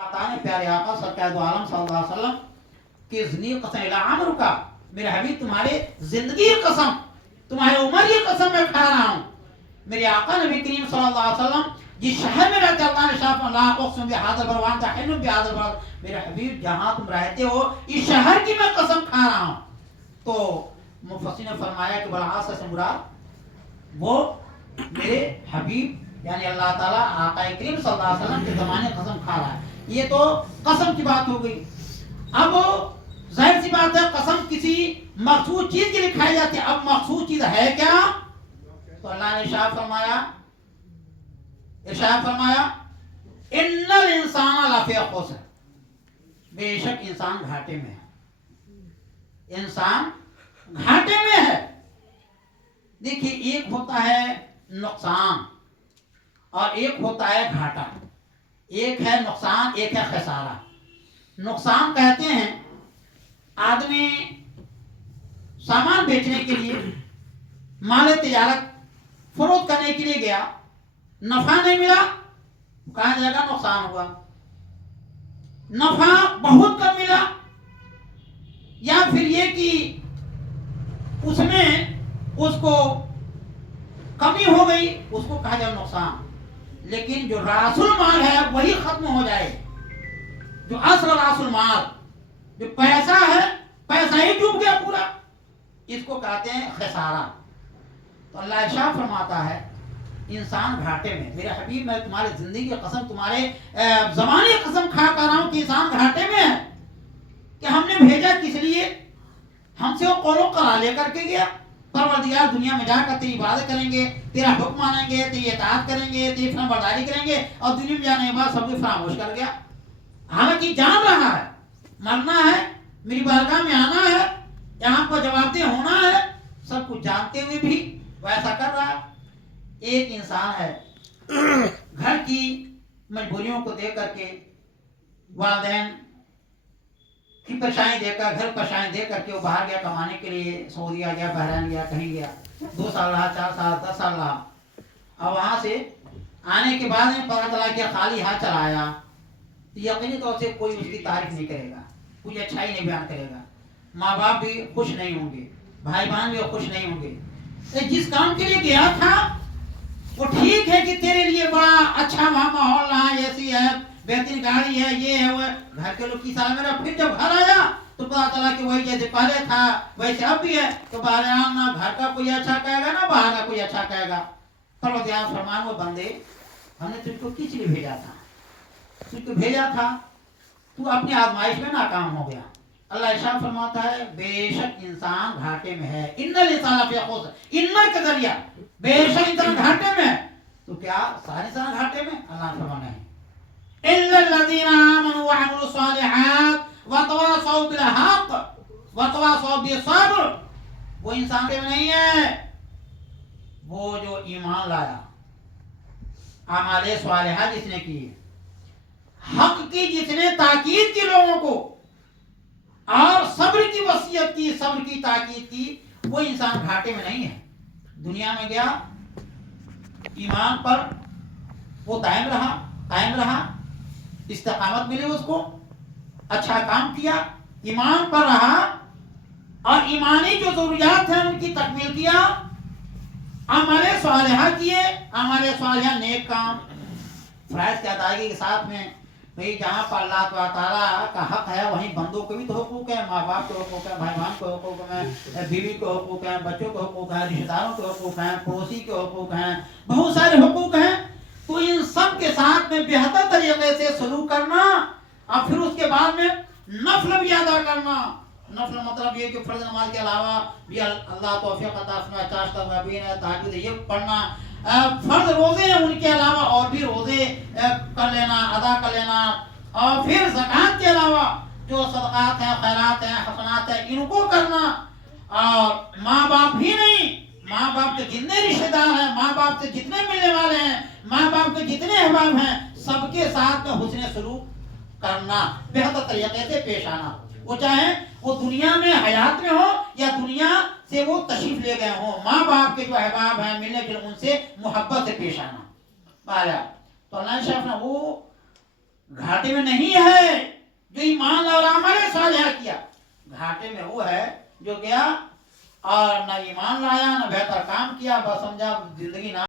बताने प्यारे आका सरकार दो आलम सल्लल्लाहु अलैहि वसल्लम कि ज़नी कसम इला अमर का, मेरे हबीब तुम्हारे जिंदगी की कसम, तुम्हारे उम्र की कसम मैं खा रहा हूँ। मेरे आका नबी करीम सल्लल्लाहु अलैहि वसल्लम जिस शहर में रहते अल्लाह ने शाफ ला उक़सिम बिहाज़ल बलद व अंत हिल्लुम बिहाज़ल बलद, मेरे हबीब जहाँ तुम रहते हो इस शहर की मैं कसम खा रहा हूँ। तो मुफस्सिर ने फरमाया कि बलआस से मुराद वो मेरे हबीब यानी अल्लाह ताला आका करीम सल्लल्लाहु अलैहि वसल्लम के ज़माने कसम खा रहा है। ये तो कसम की बात हो गई। अब जाहिर सी बात है कसम किसी मखसूस चीज के लिए खाई जाती है। अब मखसूस चीज है क्या? तो अल्लाह ने इरशाद फरमाया इन्नल इंसान लफी खुस्र, बेशक इंसान घाटे में है। इंसान घाटे में है। देखिए, एक होता है नुकसान और एक होता है घाटा। एक है नुकसान, एक है खसारा। नुकसान कहते हैं आदमी सामान बेचने के लिए, माल तिजारत फरोख्त करने के लिए गया, नफा नहीं मिला, कहा जाएगा नुकसान हुआ। नफा बहुत कम मिला, या फिर ये कि उसमें उसको कमी हो गई, उसको कहा जाए नुकसान। लेकिन जो रासुल माल है वही खत्म हो जाए, जो असल रासुल माल, जो पैसा है, पैसा ही डूब गया पूरा, इसको कहते हैं खसारा। तो अल्लाह इरशाद फरमाता है इंसान घाटे में। मेरे हबीब, मैं तुम्हारी जिंदगी की कसम, तुम्हारे जमाने की कसम खा कर रहा हूं कि इंसान घाटे में है। कि हमने भेजा किस लिए? हमसे वो कौलो करा लेकर के गया, परवरदिगार दुनिया में जाकर तेरी इबादत करेंगे, तेरा हुक्म मानेंगे, तेरी इताअत करेंगे, तेरी फरमाबरदारी करेंगे, और दुनिया में जाने के बाद सब कुछ फरामोश कर गया। हालांकि जान रहा है मरना है, मेरी बारगाह में आना है, यहाँ पर जवाबदेह होना है, सब कुछ जानते हुए भी वैसा कर रहा है। एक इंसान है घर की मजबूरियों को देख करके, वालिदैन की परेशानी देखकर, घर परेशानी देख करके वो बाहर गया कमाने के लिए, सऊदीया गया, बहरीन गया, कहीं गया, 2 साल रहा, 4 साल, 10 साल रहा। और वहां से आने के बाद में पता चला कि खाली हाथ चला आया, तो यकीनी तौर से कोई उसकी तारीफ नहीं करेगा, कुछ अच्छाई नहीं बयान करेगा। माँ बाप भी खुश नहीं होंगे, भाई बहन भी खुश नहीं होंगे। तो जिस काम के लिए गया था वो ठीक है कि तेरे लिए बड़ा अच्छा वहां माहौल रहा, ऐसी है, बेहतरीन गाड़ी है, ये है, वो है, घर के लोग की साल मेरा। फिर जब घर आया तो पता चला कि वही जैसे पहले था वैसे अब भी है। तो बाहर ना घर का कोई अच्छा कहेगा ना बाहर का कोई अच्छा कहेगा। परवरदिगार फरमान, वो बंदे हमने तुझको किस लिए भेजा था? तुझको भेजा था, तू अपनी आजमाइश में नाकाम हो गया। अल्लाह इरशाद फरमाता है बेशक इंसान घाटे में है। इन्नल इंसान लफी खुस्र, इन्नल का जरिया, बेशक इंसान घाटे में है। तो क्या सारे इंसान घाटे में? अल्लाह ने फरमाना है इल्लल लज़ीना आमनु व अमिलुस सालिहात व तवासौ बिल हक़ व तवासौ बिस सब्र। वो इंसान में नहीं है वो जो ईमान लाया, अमाले सालिहा जिसने की, हक की जिसने ताकीद की लोगों को, और सब्र की वसीयत की, सब्र की ताकीद की, वो इंसान घाटे में नहीं है। दुनिया में गया, ईमान पर वो दायम रहा, कायम रहा, इस्तिकामत मिली उसको, अच्छा काम किया, ईमान पर रहा, और ईमानी जो जरूरियात है उनकी तकमील किया, अमले सालिहा किए, अमले सालिहा नेक काम, फराइज की अदायगी के साथ में। भाई जहाँ पर अल्लाह ताला का हक है वहीं बंदों के भी तो हुकूक है, माँ बाप के हुकूक है, भाई बहन के हुकूक है, बीवी के हुकूक है, बच्चों के हुकूक है, रिश्तेदारों के हुकूक हैं, पड़ोसी के हुकूक हैं, बहुत सारे हुकूक हैं। तो इन सब के साथ में बेहतर तरीके से सलूक करना, और फिर उसके बाद में नफल भी अदा करना। नफल मतलब ये कि फर्ज नमाज के अलावा भी अल्लाह तौफीक अता फरमाए, चाश्ता नबीन है, तहज्जुद ये पढ़ना, फर्ज रोजे हैं उनके अलावा और भी रोजे कर लेना, अदा कर लेना, और फिर ज़कात के अलावा जो सदक़ात हैं, खैरात हैं, हसनात हैं, इनको करना। और माँ बाप ही नहीं, माँ बाप के जितने रिश्तेदार हैं, माँ बाप से जितने मिलने वाले हैं, माँ बाप के जितने अहबाब हैं, सबके साथ में हुस्न सलूक करना, बेहतर तरीके से पेश आना। वो चाहे वो दुनिया में हयात में हो या दुनिया से वो तशरीफ ले गए हो, माँ बाप के जो अहबाब हैं, मिलने के लिए उनसे मोहब्बत से पेश आना। तो अल्लाह शाह वो گھاٹے میں نہیں ہے جو ایمان اور عمل صالحہ کیا، گھاٹے میں وہ ہے جو گیا اور نہ ایمان لایا نہ بہتر کام کیا، بس سمجھا زندگی نہ